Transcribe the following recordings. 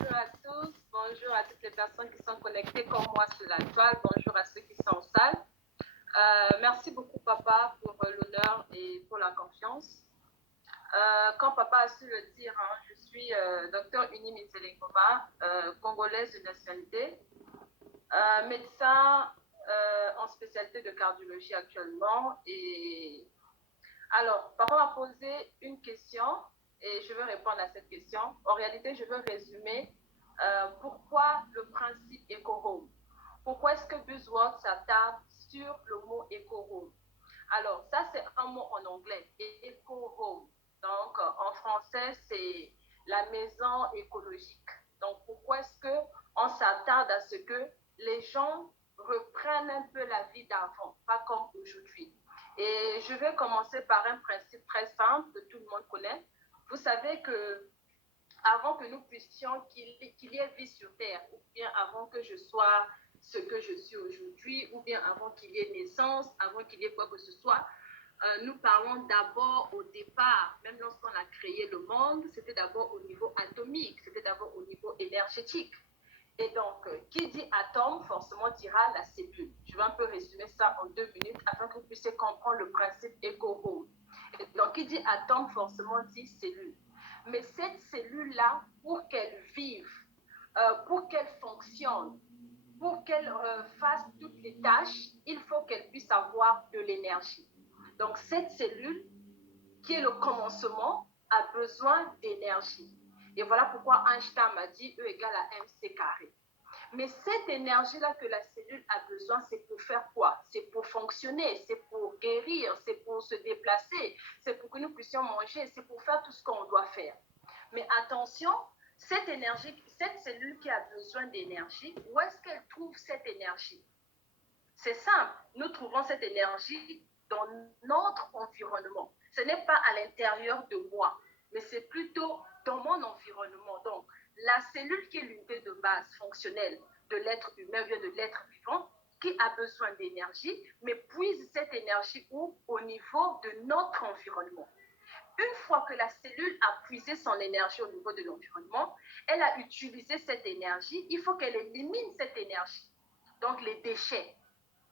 Bonjour à tous, bonjour à toutes les personnes qui sont connectées comme moi sur la toile, bonjour à ceux qui sont en salle. Merci beaucoup papa pour l'honneur et pour la confiance. Comme papa a su le dire, hein, je suis docteur Uni Mitselengoma, congolaise de nationalité, médecin en spécialité de cardiologie actuellement. Et alors, papa m'a posé une question et je veux répondre à cette question. En réalité, je veux résumer pourquoi le principe éco-home. Pourquoi est-ce que Buzzword s'attarde sur le mot éco-home? Alors, ça, c'est un mot en anglais, éco-home. Donc, en français, c'est la maison écologique. Donc, pourquoi est-ce qu'on s'attarde à ce que les gens reprennent un peu la vie d'avant, pas comme aujourd'hui? Et je vais commencer par un principe très simple que tout le monde connaît. Vous savez que avant que nous puissions, qu'il y ait vie sur Terre, ou bien avant que je sois ce que je suis aujourd'hui, ou bien avant qu'il y ait naissance, avant qu'il y ait quoi que ce soit, nous parlons d'abord au départ, même lorsqu'on a créé le monde, c'était d'abord au niveau atomique, c'était d'abord au niveau énergétique. Et donc, qui dit atome, forcément dira la cellule. Je vais un peu résumer ça en 2 minutes afin que vous puissiez comprendre le principe éco-home. Donc, qui dit atome, forcément dit cellule. Mais cette cellule-là, pour qu'elle vive, pour qu'elle fonctionne, pour qu'elle fasse toutes les tâches, il faut qu'elle puisse avoir de l'énergie. Donc, cette cellule, qui est le commencement, a besoin d'énergie. Et voilà pourquoi Einstein m'a dit E égale à mc carré. Mais cette énergie-là que la cellule a besoin, c'est pour faire quoi? C'est pour fonctionner, c'est pour guérir, c'est pour se déplacer, c'est pour que nous puissions manger, c'est pour faire tout ce qu'on doit faire. Mais attention, cette énergie, cette cellule qui a besoin d'énergie, où est-ce qu'elle trouve cette énergie? C'est simple, nous trouvons cette énergie dans notre environnement. Ce n'est pas à l'intérieur de moi, mais c'est plutôt dans mon environnement. Donc, la cellule qui est l'unité de base fonctionnelle de l'être humain, vient de l'être vivant, qui a besoin d'énergie, mais puise cette énergie où? Au niveau de notre environnement. Une fois que la cellule a puisé son énergie au niveau de l'environnement, elle a utilisé cette énergie, il faut qu'elle élimine cette énergie, donc les déchets.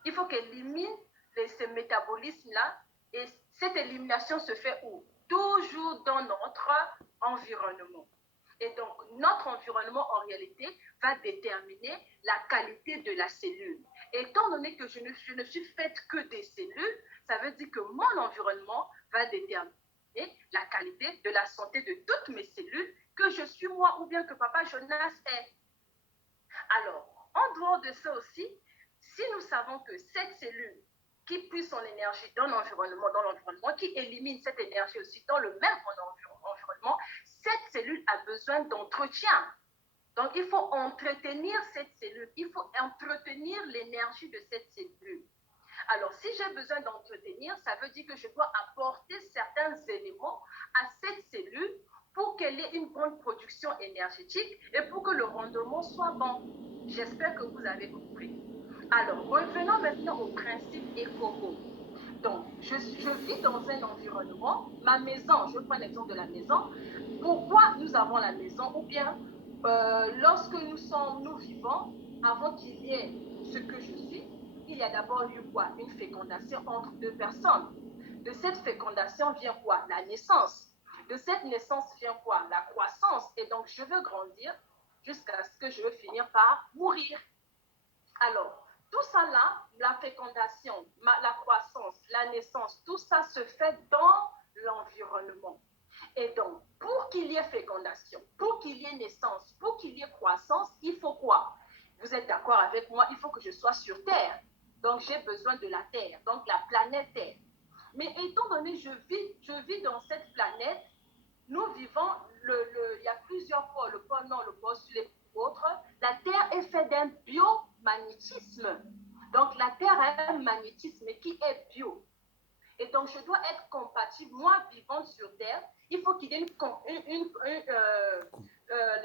Il faut qu'elle élimine ce métabolisme-là, et cette élimination se fait où? Toujours dans notre environnement. Et donc, notre environnement, en réalité, va déterminer la qualité de la cellule. Étant donné que je ne suis faite que des cellules, ça veut dire que mon environnement va déterminer la qualité de la santé de toutes mes cellules, que je suis moi ou bien que papa Jonas est. Alors, en dehors de ça aussi, si nous savons que cette cellule qui puise son énergie dans l'environnement, qui élimine cette énergie aussi dans le même environnement, cette cellule a besoin d'entretien. Donc, il faut entretenir cette cellule, il faut entretenir l'énergie de cette cellule. Alors, si j'ai besoin d'entretenir, ça veut dire que je dois apporter certains éléments à cette cellule pour qu'elle ait une bonne production énergétique et pour que le rendement soit bon. J'espère que vous avez compris. Alors, revenons maintenant au principe éco-home. Donc, je vis dans un environnement, ma maison, je prends l'exemple de la maison. Pourquoi nous avons la maison? Ou bien, lorsque nous vivons, avant qu'il y ait ce que je suis, il y a d'abord eu quoi? Une fécondation entre deux personnes. De cette fécondation vient quoi? La naissance. De cette naissance vient quoi? La croissance. Et donc, je veux grandir jusqu'à ce que je veux finir par mourir. Alors, tout ça là, la fécondation, la croissance, la naissance, tout ça se fait dans l'environnement. Et donc, pour qu'il y ait fécondation, pour qu'il y ait naissance, pour qu'il y ait croissance, il faut quoi? Vous êtes d'accord avec moi? Il faut que je sois sur Terre. Donc, j'ai besoin de la Terre, donc la planète Terre. Mais étant donné que je vis dans cette planète, nous vivons, il y a plusieurs pôles, le pôle nord, le pôle sud et autres. La Terre est faite d'un biomagnétisme. Donc, la Terre a un magnétisme qui est bio. Et donc, je dois être compatible. Moi, vivant sur Terre, il faut qu'il y ait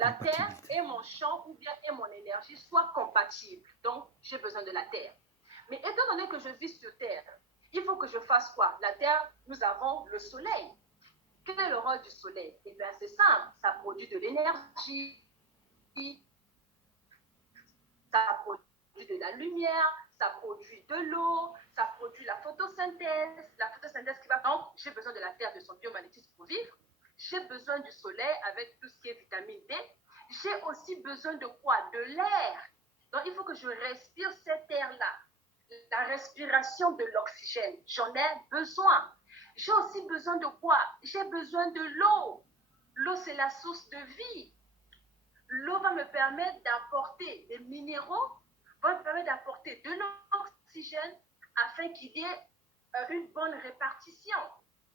la Terre et mon champ ou bien et mon énergie soient compatibles. Donc, j'ai besoin de la Terre. Mais étant donné que je vis sur Terre, il faut que je fasse quoi? La Terre, nous avons le Soleil. Quel est le rôle du Soleil? Eh bien, c'est simple, ça produit de l'énergie. la lumière, ça produit de l'eau, ça produit la photosynthèse qui va... Donc, j'ai besoin de la Terre, de son biomagnétisme pour vivre. J'ai besoin du soleil avec tout ce qui est vitamine D. J'ai aussi besoin de quoi? De l'air. Donc, il faut que je respire cet air-là. La respiration de l'oxygène, j'en ai besoin. J'ai aussi besoin de quoi? J'ai besoin de l'eau. L'eau, c'est la source de vie. L'eau va me permettre d'apporter des minéraux, va me permettre d'apporter de l'oxygène afin qu'il y ait une bonne répartition,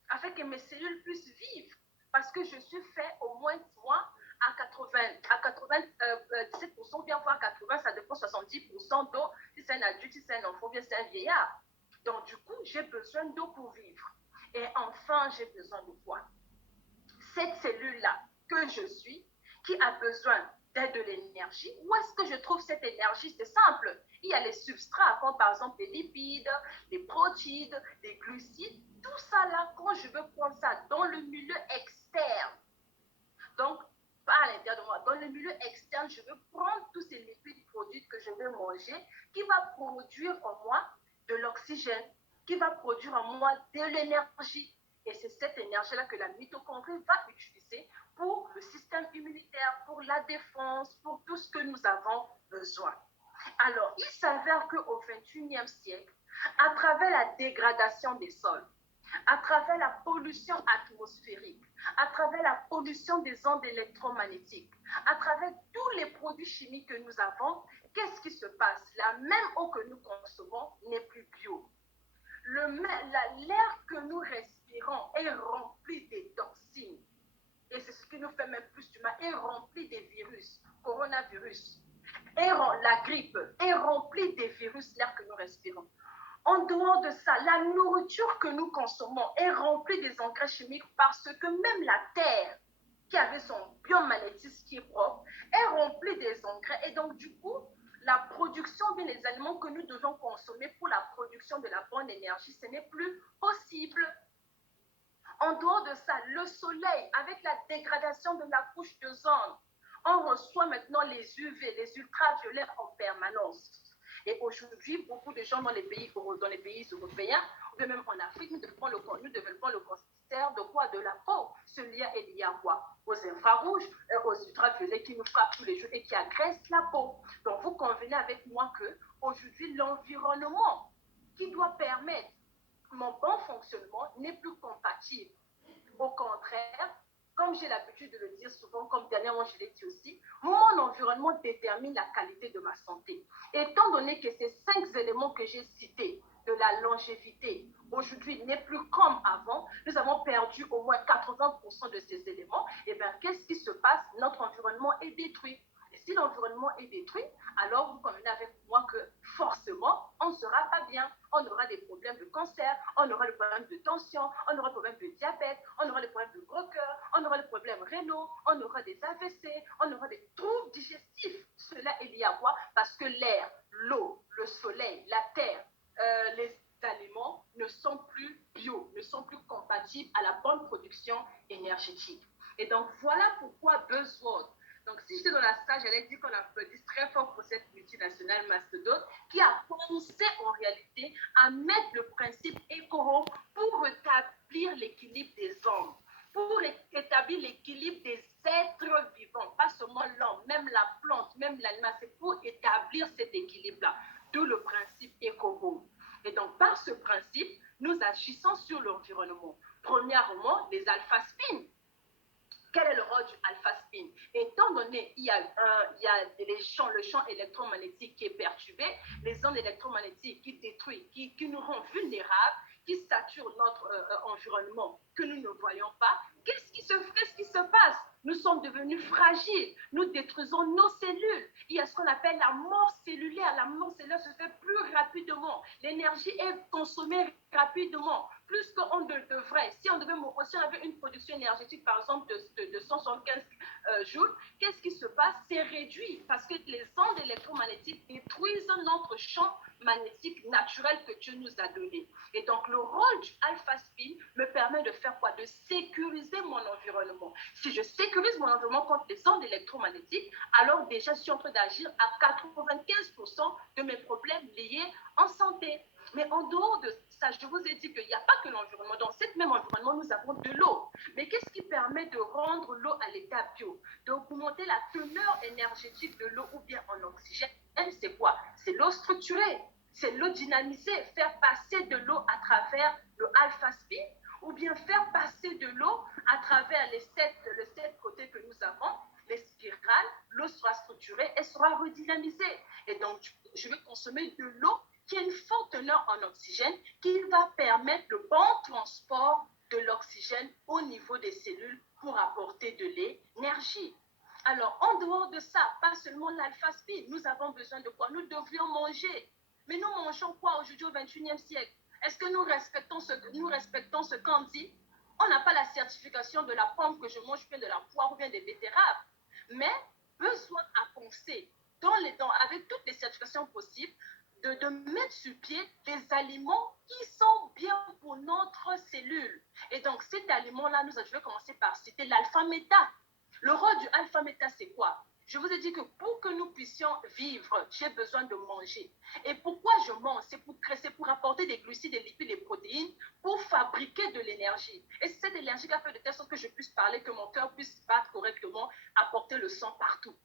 afin que mes cellules puissent vivre. Parce que je suis fait au moins, moi, à 97%, bien voire 80%, ça dépend 70% d'eau, si c'est un adulte, si c'est un enfant, bien c'est un vieillard. Donc, du coup, j'ai besoin d'eau pour vivre. Et enfin, j'ai besoin de quoi? Cette cellule-là que je suis, qui a besoin de l'énergie. Où est-ce que je trouve cette énergie? C'est simple. Il y a les substrats, comme par exemple les lipides, les protéines, les glucides. Tout ça là, quand je veux prendre ça dans le milieu externe, donc pas à l'intérieur de moi, dans le milieu externe, je veux prendre tous ces lipides produits que je vais manger, qui va produire en moi de l'oxygène, qui va produire en moi de l'énergie. Et c'est cette énergie-là que la mitochondrie va utiliser pour le système immunitaire, pour la défense, pour tout ce que nous avons besoin. Alors, il s'avère qu'au XXIe siècle, à travers la dégradation des sols, à travers la pollution atmosphérique, à travers la pollution des ondes électromagnétiques, à travers tous les produits chimiques que nous avons, qu'est-ce qui se passe? La même eau que nous consommons n'est plus bio. L'air que nous respirons est rempli de toxines. Et c'est ce qui nous fait même plus du mal, est rempli des virus, coronavirus. Et la grippe est remplie des virus, l'air que nous respirons. En dehors de ça, la nourriture que nous consommons est remplie des engrais chimiques parce que même la terre, qui avait son biomagnétisme qui est propre, est remplie des engrais. Et donc, du coup, la production des aliments que nous devons consommer pour la production de la bonne énergie, ce n'est plus possible. En dehors de ça, le soleil, avec la dégradation de la couche d'ozone, on reçoit maintenant les UV, les ultraviolets en permanence. Et aujourd'hui, beaucoup de gens dans les pays européens, ou même en Afrique, nous développons le cancer de quoi? De la peau. Ce lien est lié à quoi? Aux infrarouges, aux ultraviolets qui nous frappent tous les jours et qui agressent la peau. Donc, vous convenez avec moi qu'aujourd'hui, l'environnement qui doit permettre mon bon fonctionnement n'est plus compatible. Au contraire, comme j'ai l'habitude de le dire souvent, comme dernièrement je l'ai dit aussi, mon environnement détermine la qualité de ma santé. Étant donné que ces 5 éléments que j'ai cités, de la longévité, aujourd'hui n'est plus comme avant, nous avons perdu au moins 80% de ces éléments, et bien qu'est-ce qui se passe? Notre environnement est détruit. Et si l'environnement est détruit, alors vous convenez avec moi que forcément, on ne sera pas bien. On aura des problèmes de cancer, on aura des problèmes de tension, on aura des problèmes de diabète, on aura des problèmes de gros cœur, on aura des problèmes rénaux, on aura des AVC, on aura des troubles digestifs. Cela est lié à quoi? Parce que l'air, l'eau, le soleil, la terre, les aliments ne sont plus bio, ne sont plus compatibles à la bonne production énergétique. Et donc, voilà pourquoi BuzzWorld. Donc, si j'étais dans la salle, j'allais dire qu'on applaudisse très fort pour cette multinationale mastodonte qui a pensé en réalité à mettre le principe éco pour rétablir l'équilibre des hommes, pour établir l'équilibre des êtres vivants, pas seulement l'homme, même la plante, même l'animal, c'est pour établir cet équilibre-là, d'où le principe éco. Et donc, par ce principe, nous agissons sur l'environnement. Premièrement, les alpha-spins. Quel est le rôle du alpha-spin? Étant donné qu'il y a le champ électromagnétique qui est perturbé, les ondes électromagnétiques qui détruisent, qui nous rendent vulnérables, qui saturent notre environnement que nous ne voyons pas, qu'est-ce qui se passe? Nous sommes devenus fragiles, nous détruisons nos cellules. Il y a ce qu'on appelle la mort cellulaire. La mort cellulaire se fait plus rapidement. L'énergie est consommée rapidement. plus qu'on ne devrait. Si on avait une production énergétique, par exemple, de 175 joules, qu'est-ce qui se passe? C'est réduit parce que les ondes électromagnétiques détruisent notre champ magnétique naturel que Dieu nous a donné. Et donc, le rôle du alpha spin me permet de faire quoi? De sécuriser mon environnement. Si je sécurise mon environnement contre les ondes électromagnétiques, alors déjà, je suis en train d'agir à 95% de mes problèmes liés en santé. Mais en dehors de ça, je vous ai dit qu'il n'y a pas que l'environnement. Dans cet même environnement, nous avons de l'eau. Mais qu'est-ce qui permet de rendre l'eau à l'état bio? D'augmenter la teneur énergétique de l'eau ou bien en oxygène? C'est quoi? C'est l'eau structurée. C'est l'eau dynamisée. Faire passer de l'eau à travers le alpha spin ou bien faire passer de l'eau à travers les sept côtés que nous avons, les spirales, l'eau sera structurée et sera redynamisée. Et donc, je vais consommer de l'eau qui a une forte teneur en oxygène qui va permettre le bon transport de l'oxygène au niveau des cellules pour apporter de l'énergie. Alors, en dehors de ça, pas seulement l'alpha spin, nous avons besoin de quoi? Nous devrions manger. Mais nous mangeons quoi aujourd'hui au XXIe siècle? Est-ce que nous respectons ce qu'on dit? On n'a pas la certification de la pomme que je mange, bien de la poire ou bien des betteraves. Mais besoin à penser, avec toutes les certifications possibles, de mettre sur pied des aliments qui sont bien pour notre cellule. Et donc, cet aliment-là, je vais commencer par citer l'alpha-méta. Le rôle du alpha-méta, c'est quoi? Je vous ai dit que pour que nous puissions vivre, j'ai besoin de manger. Et pourquoi je mange? C'est pour apporter des glucides, des lipides, des protéines, pour fabriquer de l'énergie. Et c'est cette énergie qui a fait de telle sorte que je puisse parler, que mon cœur puisse battre correctement, apporter le sang partout.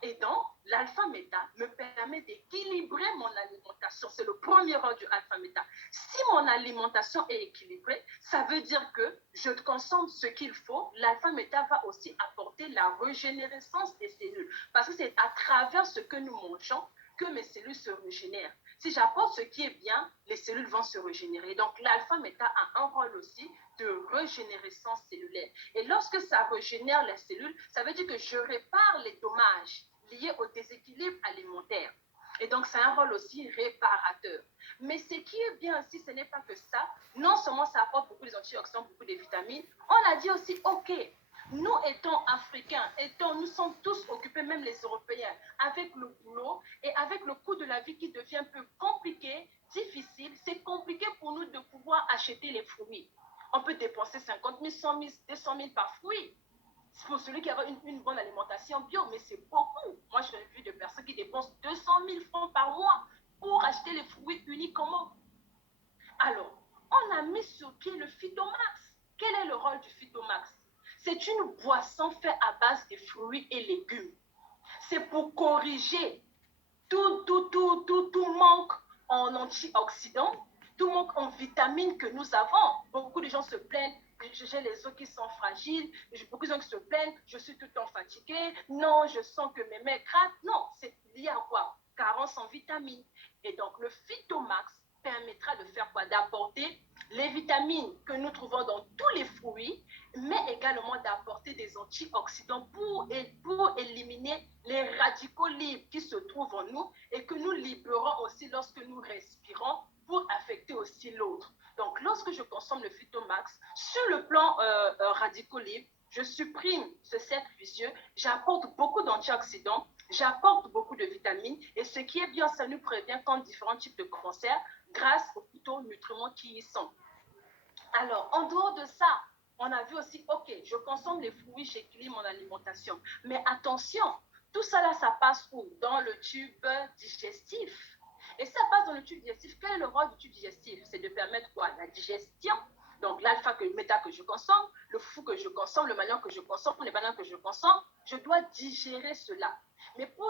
Et donc, l'alpha-méta me permet d'équilibrer mon alimentation. C'est le premier rôle du alpha-méta. Si mon alimentation est équilibrée, ça veut dire que je consomme ce qu'il faut. L'alpha-méta va aussi apporter la régénérescence des cellules. Parce que c'est à travers ce que nous mangeons que mes cellules se régénèrent. Si j'apporte ce qui est bien, les cellules vont se régénérer. Donc, l'alpha-méta a un rôle aussi de régénérescence cellulaire. Et lorsque ça régénère les cellules, ça veut dire que je répare les dommages liés au déséquilibre alimentaire. Et donc, c'est un rôle aussi réparateur. Mais ce qui est bien aussi, ce n'est pas que ça. Non seulement ça apporte beaucoup d'antioxydants, beaucoup de vitamines, on a dit aussi, OK, nous étant africains, nous sommes tous occupés, même les Européens, avec le boulot et avec le coût de la vie qui devient un peu compliqué, difficile. C'est compliqué pour nous de pouvoir acheter les fruits. On peut dépenser 50 000, 100 000, 200 000 par fruit. C'est pour celui qui a une bonne alimentation bio, mais c'est beaucoup. Moi, j'ai vu des personnes qui dépensent 200 000 francs par mois pour acheter les fruits uniquement. Alors, on a mis sur pied le Phytomax. Quel est le rôle du Phytomax? C'est une boisson faite à base de fruits et légumes. C'est pour corriger tout manque en antioxydants, tout manque en vitamines que nous avons. Beaucoup de gens se plaignent, j'ai les os qui sont fragiles, beaucoup de gens qui se plaignent, je suis tout le temps fatiguée, non, je sens que mes mains grattent. Non, c'est lié à quoi? Carence en vitamines. Et donc, le Phytomax permettra de faire quoi? D'apporter les vitamines que nous trouvons dans tous les fruits, mais également d'apporter des antioxydants pour éliminer les radicaux libres qui se trouvent en nous et que nous libérons aussi lorsque nous respirons pour affecter aussi l'autre. Donc, lorsque je consomme le Phytomax, sur le plan radicaux libres, je supprime ce cercle vicieux, j'apporte beaucoup d'antioxydants, j'apporte beaucoup de vitamines et ce qui est bien, ça nous prévient contre différents types de cancers grâce aux phytonutriments qui y sont. Alors, en dehors de ça, on a vu aussi, OK, je consomme les fruits, j'équilibre mon alimentation. Mais attention, tout ça là, ça passe où? Dans le tube digestif. Et ça passe dans le tube digestif. Quel est le rôle du tube digestif? C'est de permettre quoi? La digestion. Donc, l'alpha-méta que je consomme, le fou que je consomme, le magnésium que je consomme, les bananes que je consomme, je dois digérer cela. Mais pour